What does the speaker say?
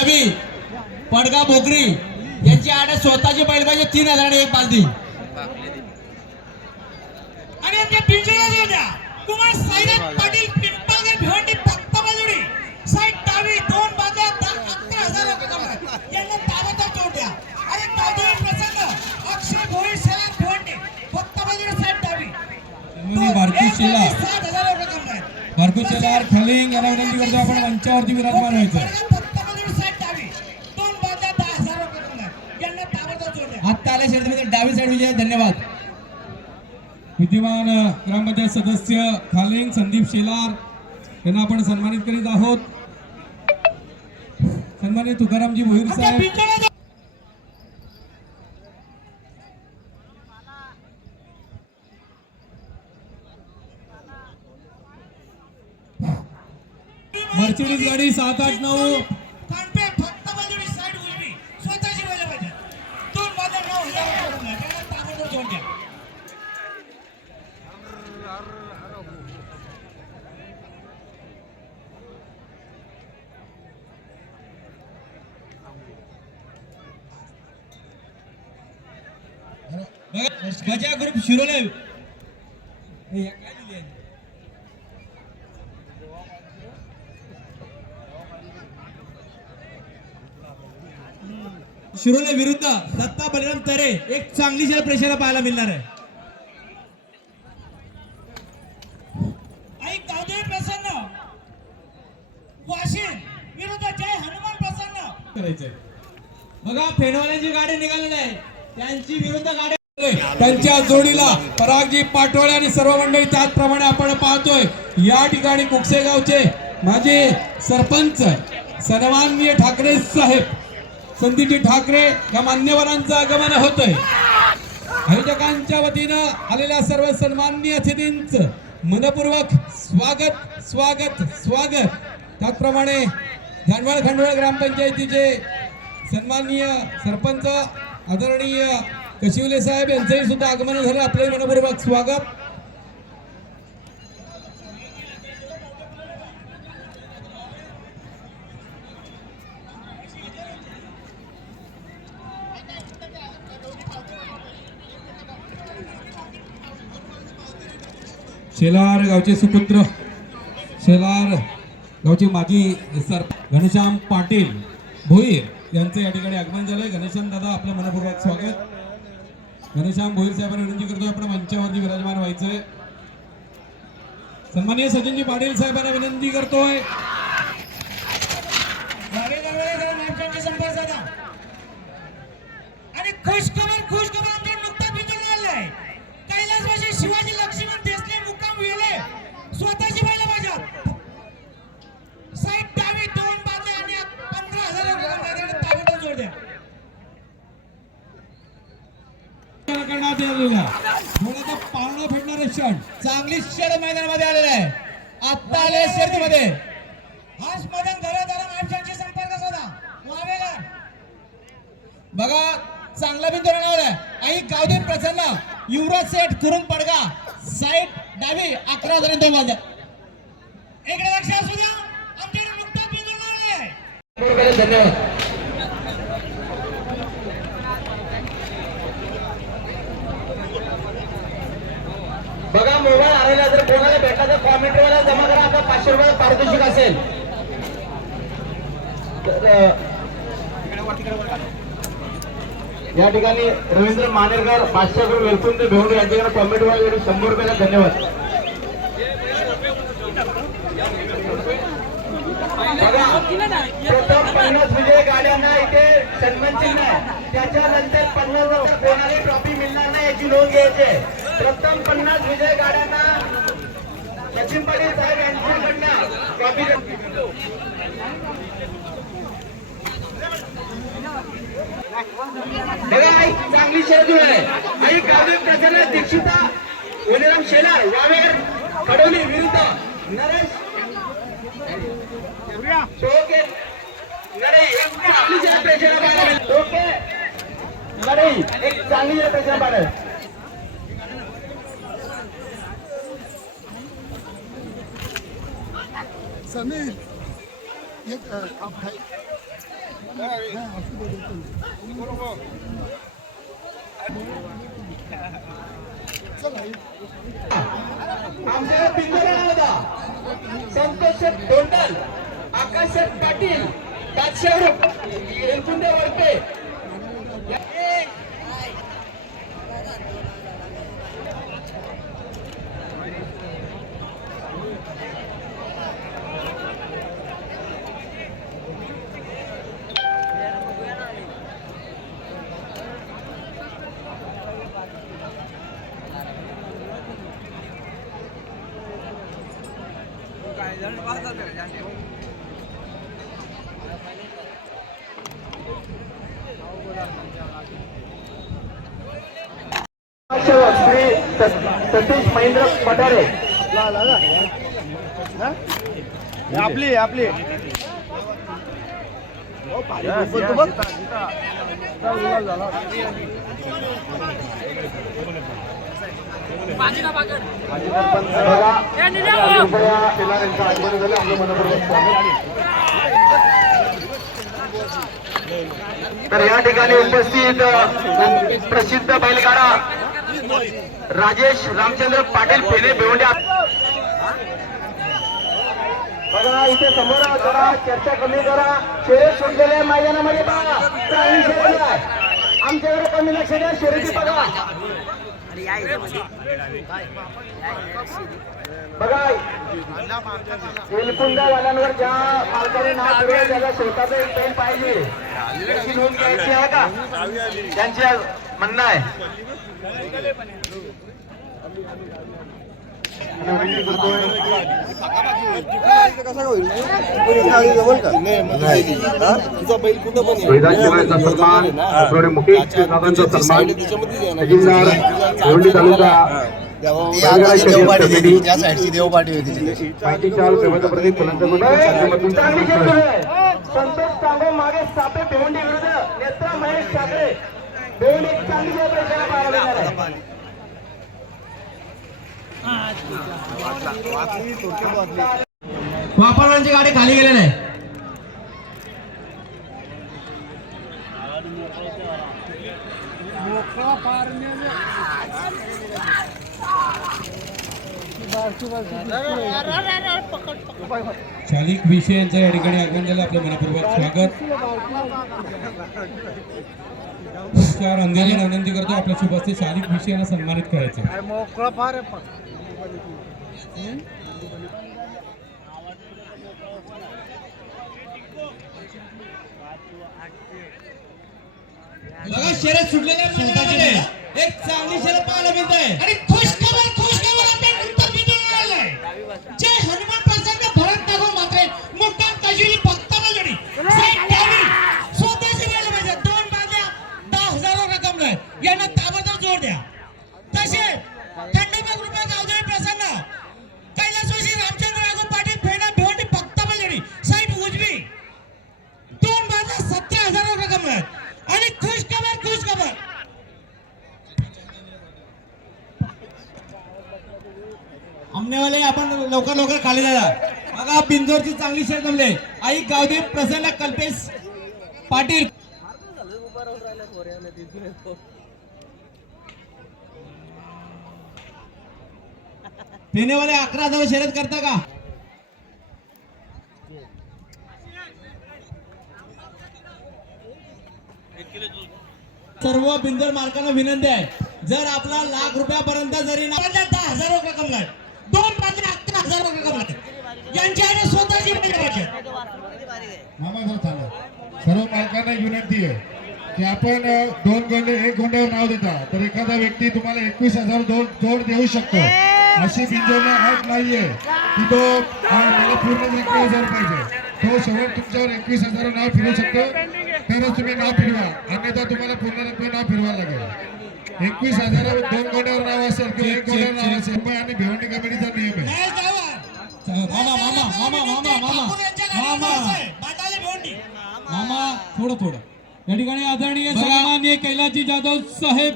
डावी पडगा बोकरी यांची आड स्वतःची बैल पाहिजे 3000 एक बालदी आणि आमच्या पिंजऱ्याला द्या कुमार साईनाथ पाटील पिंपळगे भिवंडी फक्त बाजूडी साईड डावी 2 बाजू 11,000 रुपये कमवतात यांना ताबडतोब जोड द्या आणि कावदे प्रसन्न अक्षय भोई शेलार भिवंडी फक्त बाजूडी साईड डावी भारती शेलार 7,000 रुपये कमवतात भारती शेलार खलिंग यांना विनंती करतो आपण मंचावरती विराजमान व्हायचं फक्त बाजूडी साईड डावी 2 बाजू 10,000 रुपये कमवतात यांना ताबडतोब जोड द्या आता आल्या शर्यतीमध्ये डावी साईड विजय धन्यवाद विद्यमान ग्रामपंचायत सदस्य खालिंग संदीप शेलार यांना आपण सन्मानित करीत आहोत सन्मानित तुकारामजी भोईर साहेब मर्सिडीज गाडी 789 कांपे फक्त बाजूनी साइड उजवी स्वतःची बैल पाहिजे 2 बाजू 9,000 रुपये त्यांना ताबडतोब जोड द्या गजा ग्रुप शिरोले शिरोले विरुद्ध दत्ता बलराम तरे एक चांगली शर्यत प्रेक्षकाला पाहायला मिळणार आहे आई कावदे प्रसन्न वाशिम विरुद्ध जय हनुमान प्रसन्न करायचंय बघा फेडवाल्यांची गाडी निघालेली आहे त्यांची विरुद्ध गाडी त्यांच्या जोडीला परागजी पाटोळे आणि सर्व मंडळी त्याचप्रमाणे आपण पाहतोय या ठिकाणी कुकसे गावचे माझे सरपंच सन्माननीय ठाकरे साहेब संदीपजी ठाकरे या मान्यवरांचं आगमन होतंय आयोजकांच्या वतीनं आलेल्या सर्व सन्माननीय अतिथींचं मनपूर्वक स्वागत स्वागत स्वागत त्याचप्रमाणे जानवळ खंडवळ ग्रामपंचायतीचे सन्माननीय सरपंच आदरणीय कशिवले साहेब यांचंही सुद्धा आगमन झालं आपले मनपूर्वक स्वागत शेलार गावचे सुपुत्र शेलार गावचे माजी सर घनश्याम पाटील भोईर यांचं या ठिकाणी आगमन झालंय घनश्याम दादा आपलं मनपूर्वक स्वागत घनश्याम भोईर साहेबांना विनंती करतोय आपण मंचावरती विराजमान व्हायचंय सन्माननीय सचिनजी पाटील साहेबांना विनंती करतोय संपर्क साधा आणि खुशखबर आमच्या नुकताच विचार झालाय कैलासवासी शिवाजी लक्ष्मण देसले मुक्काम वेले स्वतःची बैल पाहिजे साईड डावी 2 बाजू आणि 15,000 रुपये ताबडतोब जोड द्या करण्यात आलेला थोडासा पाळणा फेडणारे क्षण चांगली शर्यत मैदानामध्ये आलेला आहे आता आले शर्यतीमध्ये हाच मदन घरादारा माणसांशी संपर्क साधा वावेगार बघा चांगला बिंदू रंगावलाय आई गावदे प्रसन्न युवराज सेठ कुरुम पडगा साईड डावी 11,000 2 वाजता इकडे लक्ष असू द्या आमच्याकडे नुकताच बिंदू लागले आहे धन्यवाद बघा मोबाईल हरवला जर कोणाला भेटला तर कॉमेंटवाला जमा करा आता 500 रुपये पारितोषिक असेल या ठिकाणी रवींद्र मानेरकर 500 रुपये वेलकम ते भेवून यांच्याकडे कॉमेंटवाला 100 रुपयाला धन्यवाद बघा प्रथम 50 विजय गाड्यांना इथे सन्मान चिन्ह आहे त्याच्यानंतर 50 कोणाला ट्रॉफी मिळणार नाही याची नोंद घ्यायची प्रथम 50 विजय गाड्यांना सचिन पाटील साहेब यांच्याकडनं ट्रॉफी बघा आई चांगली शर्यत आहे आई काव्य प्रसन्न दीक्षिता वनिराम शेलार वावेर कडोली विरुद्ध नरेश शोके नरे एक चांगली शर्यत प्रेक्षकांना पाहायला शोके नरे एक चांगली शर्यत प्रेक्षकांना पाहायला समीर एक आमच्या पिंजरा होता संतोष धोंडल, आकाश पाटील, बादशाह एलकुंडे वळके. श्री सतीश महेंद्र पठारे. आपली आपली तर या ठिकाणी उपस्थित प्रसिद्ध बैलगाडा राजेश रामचंद्र पाटील फेने भिवंडी. बघा इथे समोर जरा चर्चा कमी करा. शर्यत सुटलेल्या मैदानामध्ये बघा चांगली शर्यत आहे. आमच्याकडे कमी लक्ष द्या. शर्यती बघा बघा एलकुंडावाल्यांवर ज्या मालकाने नाव ठेवलं त्याला स्वतःच एक बैल पाहिजे त्याची नोंद घ्यायची आहे का त्यांची म्हणणं आहे. मैदानशिवायचा सन्मान आठवडे मुकेश दादांचा सन्मान तहसीलदार भिवंडी तालुका त्या साईडची देवपाटी होती. माहिती चाल सेवेचा प्रतीक चांगली शर्यत आहे. संतोष तांबे मागे सापे भिवंडी विरुद्ध नेत्रा महेश ठाकरे भिवंडी एक चांगली शर्यत आपल्याला पाहायला मिळणार आहे. वापरवांची गाडी खाली गेलेली आहे. शालिक विषय यांचं या ठिकाणी आगमन झालं. आपलं मनपूर्वक स्वागत. चार अंधेरी विनंती करतो आपल्या शुभ हस्ते शालिक विषय यांना सन्मानित करायचं. बघा शर्यत सुटलेल्या मैदानामध्ये एक चांगली शर्यत पाहायला मिळत आहे. आणि खुशखबर आपल्या नंतर विजय आलाय. जय हनुमान प्रसन्न भरत नागो मात्रे मुक्काम काजूली भक्त बलजोडी साईड डावी स्वतःची वेळ पाहिजे. दोन बाजल्या 10,000 रक्कम आहे. यांना ताबडतोब जोड द्या. तसे खंडोबा कृपा गावदेवी प्रसन्न कैलासवासी रामचंद्र राघव पाटील फेना भिवंडी भक्त बलजोडी साईड उजवी दोन बाजल्या 17,000 रक्कम आहे. आणि खुशखबर आमनेवाले आपण लवकर खाली जाणार. बघा बिंजोरची चांगली शर्यत जमले. आई गावदेव प्रसन्न कल्पेश पाटील. फेनेवाले 11,000 शर्यत करता का? सर्व बिंदर मालकांना विनंती आहे जर आपला लाख रुपयापर्यंत जरी 10,000 रक्कम आहे. दोन बाजूला 11,000 रक्कम आहे. यांची आहे स्वतःची पाहिजे. मामा जर चालू सर्व मालकांना एक विनंती आहे की आपण दोन गोंडे एक गोंड्यावर नाव देता तर एखादा व्यक्ती तुम्हाला 21,000 जोड देऊ शकतो. अशी बिंजोरला अट नाहीये की तो मला पूर्ण 21,000 पाहिजे. तो शेवट तुमच्यावर 21,000 नाव फिरू शकतो तरच तुम्ही नाव फिरवा. अन्यथा तुम्हाला पूर्ण नाव फिरवायला लागेल. 21,000 दोन गोंड्यावर नाव असेल किंवा एक गोंड्यावर नाव असेल मुंबई आणि भिवंडी कमिटीचा नियम आहे. मामा थोडं या ठिकाणी आदरणीय सन्माननीय कैलासजी जाधव साहेब